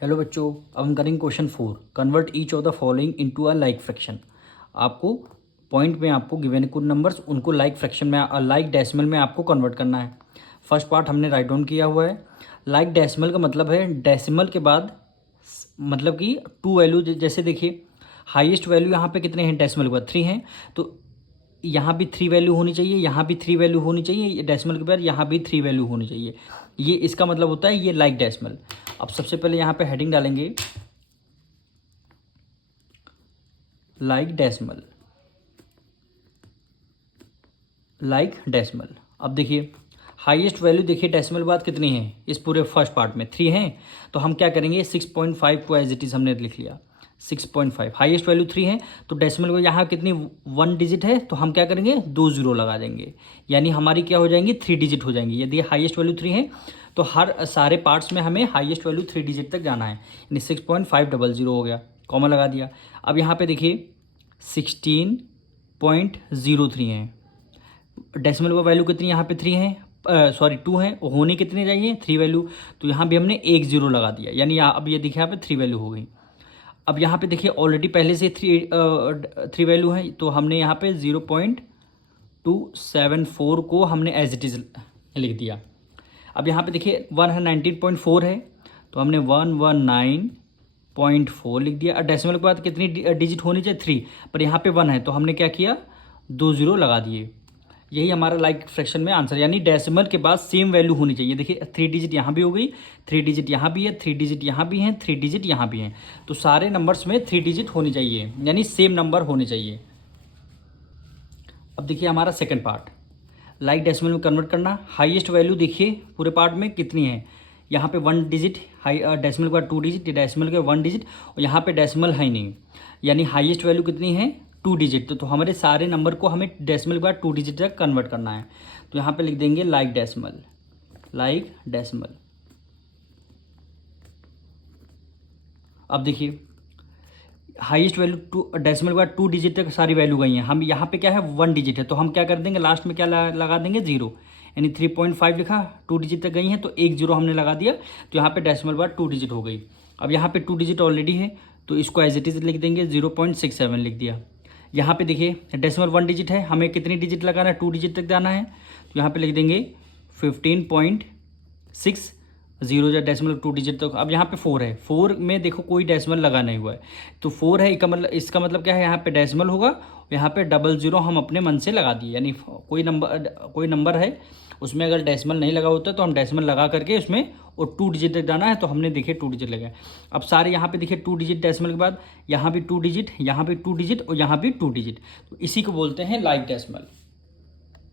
Hello बच्चों, अब हम करेंगे question 4। Convert each of the following into a like fraction. आपको पॉइंट में आपको गिवन कुछ नंबर्स उनको लाइक फ्रैक्शन में लाइक डेसिमल में आपको कन्वर्ट करना है। फर्स्ट पार्ट हमने राइट डाउन किया हुआ है। लाइक डेसिमल का मतलब है डेसिमल के बाद मतलब कि टू वैल्यू, जैसे देखिए हाईएस्ट वैल्यू यहाँ पे कितने हैं, डेसिमल के बाद 3 हैं, तो यहाँ भी 3 वैल्यू होनी चाहिए, यहाँ भी 3 वैल्यू होनी चाहिए, डेसिमल के बाद यहाँ भी 3 वैल्यू होनी चाहिए। ये इसका मतलब होता है ये लाइक डेसिमल। अब सबसे पहले यहाँ पे हेडिंग डालेंगे लाइक डेसिमल, लाइक डेसिमल। अब देखिए हाईएस्ट वैल्यू देखिए डेसिमल के बाद कितनी है, इस पूरे फर्स्ट पार्ट में 3 हैं, तो हम क्या करेंगे 6.5 को एज इट इज़ हमने लिख लिया। 6.5 हाईएस्ट वैल्यू 3 है, तो डेसिमल को यहाँ कितनी 1 डिजिट है, तो हम क्या करेंगे 2 जीरो लगा देंगे, यानी हमारी क्या हो जाएंगी 3 डिजिट हो जाएंगी। यदि हाईएस्ट वैल्यू 3 है तो हर सारे पार्ट्स में हमें हाईएस्ट वैल्यू 3 डिजिट तक जाना है, यानी 6.500 हो गया, कॉमा लगा दिया। अब यहाँ पे देखिए 16.03 है, डेसिमल का वैल्यू कितनी यहाँ पे 3 है, सॉरी 2 है, होनी कितनी चाहिए 3 वैल्यू, तो यहाँ भी हमने 1 जीरो लगा दिया, यानी अब ये देखिए यहाँ पे 3 वैल्यू हो गई। अब यहाँ पे देखिए ऑलरेडी पहले से 3 वैल्यू है, तो हमने यहाँ पे 0.274 को हमने एज इट इज़ लिख दिया। अब यहाँ पे देखिए 119.4 है, तो हमने 119.4 लिख दिया। और डेसिमल के बाद कितनी डिजिट होनी चाहिए 3, पर यहाँ पे 1 है, तो हमने क्या किया 2 जीरो लगा दिए। यही हमारा लाइक फ्रैक्शन में आंसर, यानी डेसिमल के बाद सेम वैल्यू होनी चाहिए। देखिए 3 डिजिट यहाँ भी हो गई, 3 डिजिट यहाँ भी है, 3 डिजिट यहाँ भी हैं, 3 डिजिट यहाँ भी हैं, तो सारे नंबर्स में 3 डिजिट होनी चाहिए, यानी सेम नंबर होने चाहिए। अब देखिए हमारा सेकंड पार्ट, लाइक डेसिमल में कन्वर्ट करना। हाईएस्ट वैल्यू देखिए पूरे पार्ट में कितनी है, यहाँ पे 1 डिजिट, हाई डेसिमल के बाद 2 डिजिट, डेसिमल के 1 डिजिट, और यहाँ पे डेसिमल है नहीं, यानी हाईएस्ट वैल्यू कितनी है 2 डिजिट। तो हमारे सारे नंबर को हमें डेसिमल के बाद 2 डिजिट तक कन्वर्ट करना है, तो यहाँ पे लिख देंगे लाइक डेसिमल, लाइक डेसिमल। अब देखिए हाईएस्ट वैल्यू डेसिमल के बाद 2 डिजिट तक सारी वैल्यू गई हैं, हम यहाँ पे क्या है 1 डिजिट है, तो हम क्या कर देंगे लास्ट में क्या लगा देंगे 0, यानी 3.5 लिखा, 2 डिजिट तक गई हैं, तो 1 जीरो हमने लगा दिया, तो यहाँ पे डेसिमल के बाद 2 डिजिट हो गई। अब यहाँ पे 2 डिजिट ऑलरेडी है, तो इसको एज इट इज़ लिख देंगे, 0.67 लिख दिया। यहाँ पे देखिए डेसिमल 1 डिजिट है, हमें कितनी डिजिट लगाना है 2 डिजिट तक जाना है, तो यहाँ पे लिख देंगे 15.60 या डेसिमल 2 डिजिट तक। अब यहाँ पे 4 है, 4 में देखो कोई डेसिमल लगा नहीं हुआ है, तो 4 है, इसका मतलब क्या है यहाँ पे डेसिमल होगा, यहाँ पे 00 हम अपने मन से लगा दिए, यानी कोई नंबर है उसमें अगर डेसिमल नहीं लगा होता तो हम डेसिमल लगा करके उसमें और 2 डिजिट तक जाना है, तो हमने देखिए 2 डिजिट लगाए। अब सारे यहाँ पे देखिए 2 डिजिट डेसिमल के बाद यहाँ भी 2 डिजिट, यहाँ भी 2 डिजिट और यहाँ भी 2 डिजिट, तो इसी को बोलते हैं लाइक डेसिमल।